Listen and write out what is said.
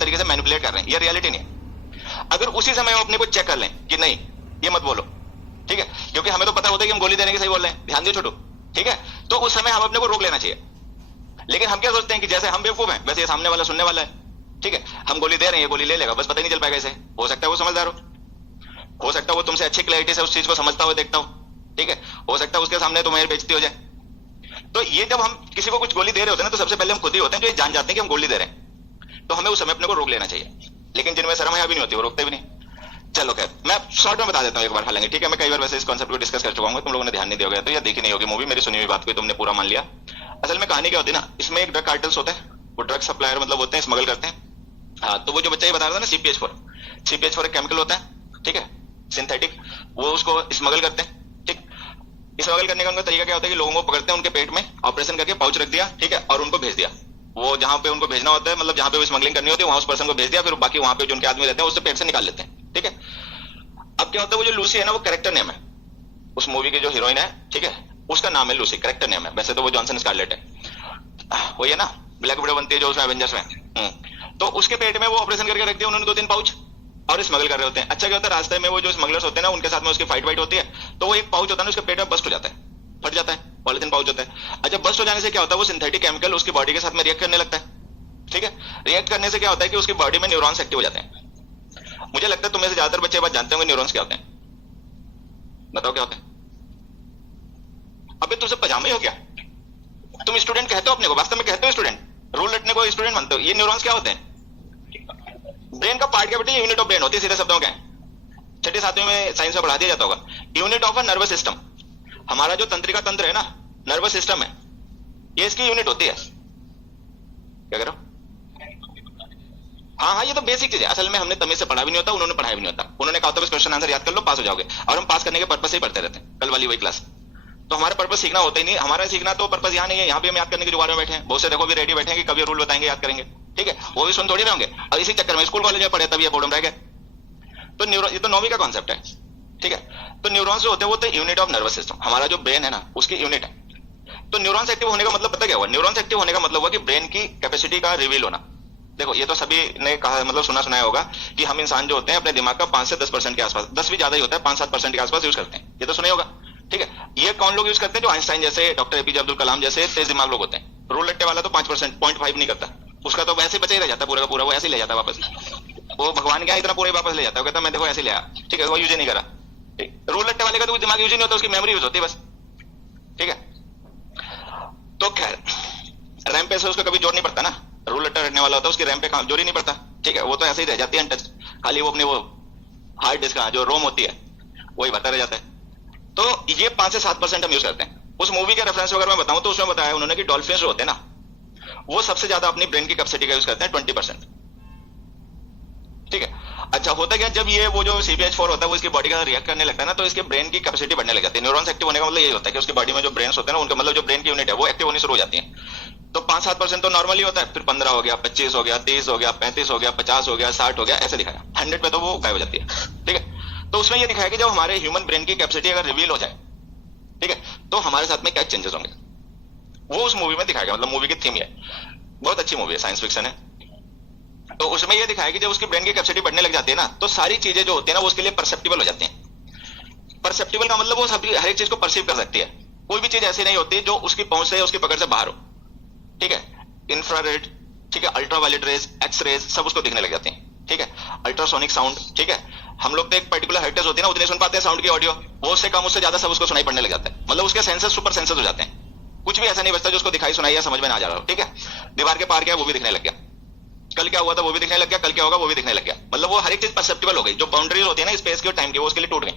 तरीके से मैनिपुलेट कर रहे हैं, ये रियलिटी नहीं है। अगर उसी समय वो अपने को चेक कर लें कि नहीं ये मत बोलो, ठीक है, क्योंकि हमें तो पता होता है कि हम गोली देने के सही बोल रहे हैं, ध्यान दियो छोटू, ठीक है, तो उस समय हम अपने को रोक लेना चाहिए। लेकिन हम क्या सोचते हैं कि जैसे हम बेवकूफ हैं वैसे ये सामने वाला सुनने वाला है, ठीक है, हम गोली दे रहे हैं, ये गोली ले लेगा, बस पता ही नहीं चल पाएगा इसे। हो सकता है वो समझदार हो सकता है वो तुमसे अच्छी क्लैरिटी से उस चीज को समझता हो, देखता हो, ठीक है, हो सकता है उसके सामने तुम्हारी बेइज्जती हो जाए। तो ये जब हम किसी को कुछ गोली दे रहे होते हैं ना, तो सबसे पहले हम खुद ही होते हैं जो ये जान जाते हैं कि हम गोली दे रहे हैं, तो हमें उस समय अपने को रोक लेना चाहिए। लेकिन जिनमें शर्म है भी नहीं होती वो रोकते भी नहीं। चलो खैर, मैं शॉर्ट में बता देता हूँ एक बार, हालांकि ठीक है मैं कई बार वैसे इस कॉन्सेप्ट को डिस्कस कर चुका हूँ, तुम लोगों ने ध्यान नहीं दिया होगा तो या देखी नहीं होगी मूवी, मेरी सुनी हुई बात को तुमने पूरा मान लिया। असल में कहानी क्या होती है ना, इसमें एक ड्रग कार्टेल्स होते हैं, वो ड्रग सप्लायर मतलब होते हैं, स्मगल करते हैं। हाँ, तो वो जो बच्चा ये बता रहा था ना CPH4 एक केमिकल होता है, ठीक है, सिंथेटिक, वो उसको स्मगल करते हैं, ठीक। स्मगल करने का उनका तरीका क्या होता है कि लोगों को पकड़ते हैं, उनके पेट में ऑपरेशन करके पाउच रख दिया, ठीक है, और उनको भेज दिया, वो जहां पे उनको भेजना होता है, मतलब जहां पे वो स्मगलिंग करनी होती है वहां उस पर्सन को भेज दिया, फिर बाकी वहां पे जो उनके आदमी रहते हैं उससे पेट से निकाल लेते हैं, ठीक है। अब क्या होता है, वो जो लूसी है ना, वो कैरेक्टर नेम है, उस मूवी की जो हीरोइन है, ठीक है, उसका नाम है लूसी, कैरेक्टर नेम है, वैसे तो वो जॉनसन स्कारलेट है, वही है ना, ब्लैक विडो बनती है जो उसमें एवेंजर्स में। तो उसके पेट में वो ऑपरेशन करके रख दिया उन्होंने 2-3 पाउच, और स्मगल कर रहे होते हैं। अच्छा क्या होता है, रास्ते में वो जो स्मगलर्स होते हैं ना, उनके साथ में उसकी फाइट वाइट होती है, तो वो एक पाउच होता है ना उसके पेट में बस्ट हो जाता है, फट जाता है, पॉलिथीन पाउच होता है। अच्छा, बस्ट हो जाने से क्या होता है, वो सिंथेटिक केमिकल उसकी बॉडी के साथ में रिएक्ट करने लगता है, ठीक है। रिएक्ट करने से क्या होता है कि उसकी बॉडी में न्यूरॉन्स एक्टिव हो जाते हैं। मुझे लगता है तुम्हें से ज्यादातर बच्चे बात जानते होंगे न्यूरॉन्स क्या होते हैं, बताओ क्या होते हैं। अबे तुझे पजामा ही हो गया, तुम स्टूडेंट कहते हो अपने को, वास्तव में कहते हो स्टूडेंट, रूल रटने को स्टूडेंट मानते हो। ये न्यूरॉन्स क्या होते हैं, ब्रेन का पार्ट क्या बेटे, यूनिट ऑफ ब्रेन होती है, सीधे शब्दों में, छठी सातवीं में साइंस में पढ़ा दिया जाता होगा, unit of a nervous system. हमारा जो तंत्रिका तंत्र है ना, नर्वस सिस्टम है, ये इसकी यूनिट होती है। क्या करो, हाँ, ये तो बेसिक चीज है, असल में हमने तमीज से पढ़ा भी नहीं होता, उन्होंने पढ़ाया भी नहीं होता। उन्होंने कहा था बस क्वेश्चन आंसर याद कर लो पास हो जाओगे, और हम पास करने के पर्पस से ही पढ़ते रहते हैं, कल वाली वही क्लास। तो हमारा पर्पस सीखना होता ही नहीं, हमारा सीखना तो पर्पस यहाँ नहीं है, यहाँ भी हम याद करने के जुगाड़ में बैठे हैं, बहुत से देखो भी रेडी बैठे हैं कि कभी रूल बताएंगे याद करेंगे, ठीक है, वो भी सुन थोड़ी रहे होंगे, और इसी चक्कर में स्कूल कॉलेज में पढ़े तभी ये बोर्ड में रह गए। तो न्यूरॉन, ये तो 9वीं का कॉन्सेप्ट है, ठीक है। तो न्यूरॉन्स जो होते हैं वो तो यूनिट ऑफ नर्वस सिस्टम, हमारा जो ब्रेन है ना उसकी यूनिट है। तो न्यूरॉन्स एक्टिव होने का मतलब पता क्या हुआ, न्यूरॉन्स एक्टिव होने का मतलब हुआ कि ब्रेन की कैपेसिटी का रिवील होना। देखो ये तो सभी ने कहा, मतलब सुना सुनाया होगा कि हम इंसान जो होते हैं अपने दिमाग का 5 से 10% के आसपास, 10 भी ज्यादा ही होता है, 5-7% के आसपास यूज करते हैं, ये तो सुना होगा, ठीक है। ये कौन लोग यूज करते हैं, जो आइंस्टाइन जैसे, डॉक्टर APJ अब्दुल कलाम जैसे तेज दिमाग लोग होते हैं। रूल रट्टे वाला तो 5%, 0.5 नहीं करता, उसका तो वैसे बचा ही रह जाता पूरा का पूरा, वो ऐसे ही ले जाता वापस, वो भगवान क्या इतना पूरे वापस ले जाता है, कहता मैं देखो ऐसे ले आया, ठीक है, वो यूज नहीं करा। रूल रट्टे वाले का तो दिमाग यूज नहीं होता, उसकी मेमोरी यूज होती है बस, ठीक है। तो खैर रैम पे से उसका कभी जोर नहीं पड़ता ना, रूल रट्टा रटने वाला होता है उसकी रैम पे जोर ही नहीं पड़ता, ठीक है, वो तो ऐसे ही रह जाती है अनटच, खाली वो अपने वो हार्ड डिस्क का जो रोम होती है वही भरता रह जाता है। तो ये 5 से 7% हम यूज करते हैं। उस मूवी के रेफरेंस वगैरह मैं बताऊं तो उसमें बताया उन्होंने कि डॉल्फिन जो होते हैं ना, वो सबसे ज्यादा अपनी ब्रेन की कैपेसिटी का यूज करते हैं, 20%, ठीक है। अच्छा होता क्या, जब ये वो जो CPH4 होता है वो इसकी बॉडी का रिएक्ट करने लगता है ना, तो इसके ब्रेन की कैपेसिटी बढ़ने लग जाती है। न्यूरॉन्स एक्टिव होने का मतलब यही होता है कि उसकी बॉडी में जो ब्रेन्स होते हैं ना, उनका मतलब जो ब्रेन की यूनिट है वो एक्टिव होनी शुरू हो जाती है। तो 5-7% तो नॉर्मली होता है, फिर 15 हो गया, 25 हो गया, 30 हो गया, 35 हो गया, 50 हो गया, 60 हो गया, ऐसे दिखाया। 100 पे तो वो गायब हो जाती है, ठीक है। तो उसमें ये दिखाया कि जब हमारे ह्यूमन ब्रेन की कैपेसिटी अगर रिवील हो जाए, ठीक है, तो हमारे साथ में क्या चेंजेस होंगे, वो उस मूवी में दिखाया गया। मतलब मूवी की थीम है, बहुत अच्छी मूवी है, साइंस फिक्शन है। तो उसमें यह दिखाया कि जब उसकी ब्रेन की कैपेसिटी बढ़ने लग जाती है ना, तो सारी चीजें जो होती है ना वो उसके लिए परसेप्टिबल हो जाती हैं। परसेप्टिबल का मतलब वो हर एक चीज को परसीव कर सकती है, कोई भी चीज ऐसी नहीं होती जो उसकी पहुंच से, उसकी पकड़ से बाहर हो, ठीक है। इंफ्रारेड, ठीक है, अल्ट्रावायलेट रेज, एक्स रेज सब उसको दिखने लग जाती हैं, ठीक है। अल्ट्रासोनिक साउंड, ठीक है, हम लोग तो एक पर्टिकुलर हर्ट्ज होती है ना उतनी सुन पाते हैं साउंड की ऑडियो, वो उससे कम उससे ज्यादा सब उसको सुनाई पड़ने लग जाता है। मतलब उसके सेंसर्स सुपर सेंसर्स हो जाते हैं, कुछ भी ऐसा नहीं बचता जो उसको दिखाई सुनाई या समझ में ना आ जा रहा हो, ठीक है। दीवार के पार क्या वो भी दिखने लग गया, कल क्या हुआ था वो भी दिखने लग गया, कल क्या होगा वो भी दिखने लग गया। मतलब वो हर एक चीज परसेप्टिबल हो गई, जो बाउंड्रीज होती है ना स्पेस की और टाइम की वो उसके लिए टूट गई।